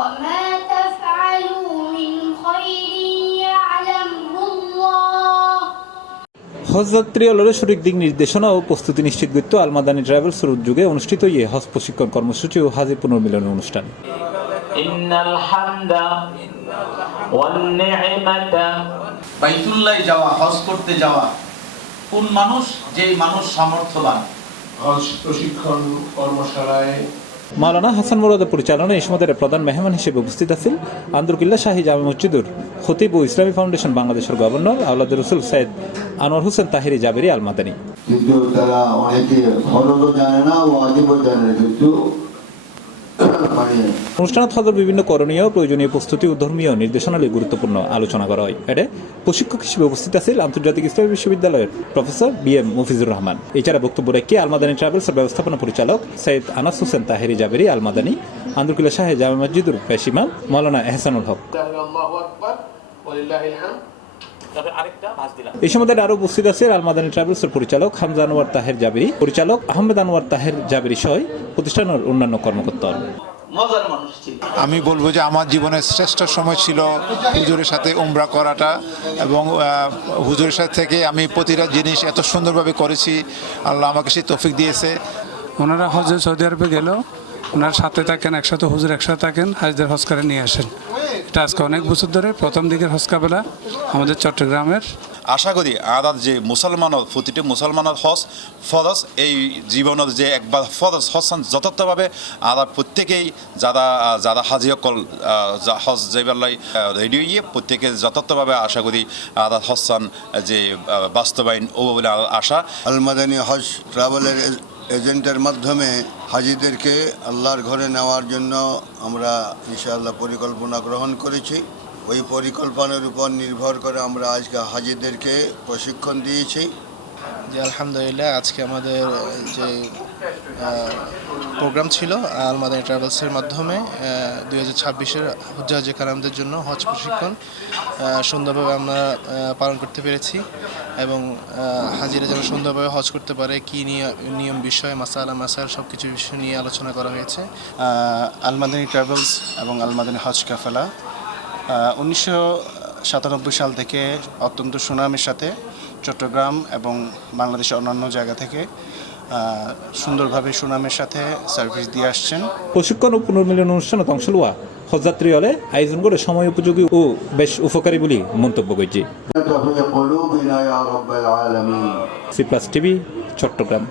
وما تفعلوا من خير يعلمه الله হজ যাত্রী অলরের সঠিক দিক নির্দেশনা ও প্রস্তুতি নিশ্চিত করতে আলমাদানি ট্রাভেলসের উদ্যোগে অনুষ্ঠিত হজ প্রশিক্ষণ কর্মসূচি ও হাজি পুনর্মিলনের অনুষ্ঠান। ইন্নাল হামদা ওয়ান নি'মাতা বাইতুল্লাহ যাওয়া, হজ করতে যাওয়া কোন মানুষ? যেই মানুষ সামর্থ্যবান। হজ প্রশিক্ষণ কর্মশালায় মাওলানা হাসান মুরাদ পরিচালনায় এই সময় প্রধান মেহমান হিসেবে উপস্থিত আছেন আন্দরকিল্লা শাহী জামে মসজিদের খতিব ও ইসলামী ফাউন্ডেশন বাংলাদেশের গভর্নর আওলাদ রসুল সৈয়দ আনোয়ার হোসেন তাহিরি জাবেরি আল মাদানী। কিন্তু তারা অনেকে ফরজও জানে না, ওয়াজিবও জানে না, কিন্তু অনুষ্ঠানত হজের বিভিন্ন করণীয় প্রয়োজনীয় প্রস্তুতি ও ধর্মীয় নির্দেশনালী গুরুত্বপূর্ণ আলোচনা করা হয়। এতে প্রশিক্ষক হিসেবে উপস্থিত আছেন আন্তর্জাতিক ইসলামী বিশ্ববিদ্যালয়ের প্রফেসর BM মফিজুর রহমান। এছাড়া বক্তব্য রেখে আলমাদানি ট্রাভেলসের ব্যবস্থাপনা পরিচালক সৈয়দ আনাস হোসেন তাহেরি জাবেরি আল মাদানী, আন্দরকিল্লা শাহী জামে মসজিদের পেশ ইমাম মাওলানা এহসানুল হক। এই সময় আরো উপস্থিত আছে আলমাদানি ট্রাভেলসের পরিচালক হামজা আনোয়ার তাহের জাবেরি, পরিচালক আহমেদ আনোয়ার তাহের জাবেরি সহ প্রতিষ্ঠানের অন্যান্য কর্মকর্তা। আমি বলবো যে আমার জীবনের শ্রেষ্ঠ সময় ছিল হুজুরের সাথে উমরা করাটা, এবং হুজুরের সাথে থেকে আমি প্রতিটা জিনিস এত সুন্দরভাবে করেছি। আল্লাহ আমাকে সেই তৌফিক দিয়েছে। ওনারা হজে সৌদি আরবে গেল, ওনার সাথে থাকেন, একসাথে হুজুর একসাথে থাকেন, হাজদের হজ করে নিয়ে আসেন। এটা আজকে অনেক বছর ধরে প্রথম দিকের হজ কাফেলা আমাদের চট্টগ্রামের। আশা করি আদাত যে মুসলমানের প্রতিটি মুসলমানের হজ ফরজ, এই জীবনের যে একবার ফরজ হসান যথার্থভাবে আদাত প্রত্যেকেই যারা হাজি অকল হজ যেবেলায় রেডি হয়ে প্রত্যেকে যথার্থভাবে আশা করি আদাত হসান যে বাস্তবায়ন ও বলে আশা। আলমাদানি হজ ট্রাভেলের এজেন্টের মাধ্যমে হাজিদেরকে আল্লাহর ঘরে নেওয়ার জন্য আমরা ইনশাআল্লাহ পরিকল্পনা গ্রহণ করেছি। ওই পরিকল্পনার উপর নির্ভর করে আমরা আজকে হাজিদেরকে প্রশিক্ষণ দিয়েছি। যে আলহামদুলিল্লাহ আজকে আমাদের যে প্রোগ্রাম ছিল আলমাদানি ট্রাভেলসের মাধ্যমে 2026-এর হুজ্জাজে কারামদের জন্য হজ প্রশিক্ষণ সুন্দরভাবে আমরা পালন করতে পেরেছি, এবং হাজিরা যেন সুন্দরভাবে হজ করতে পারে কী নিয়ম বিষয় মাসাইল সব কিছু বিষয় নিয়ে আলোচনা করা হয়েছে। আলমাদানি ট্রাভেলস এবং আলমাদানি হজ কাফেলা 1997 সাল থেকে অত্যন্ত সুনামের সাথে চট্টগ্রাম এবং বাংলাদেশের অন্যান্য জায়গা থেকে সুন্দরভাবে সুনামের সাথে সার্ভিস দিয়ে আসছেন। প্রশিক্ষণ ও পুনর্মিলন অনুষ্ঠানে অংশ লওয়া হজযাত্রী হলে আয়োজন করে সময় উপযোগী ও বেশ উপকারী বলে মন্তব্য করেছি। CPlus TV, Chittagong.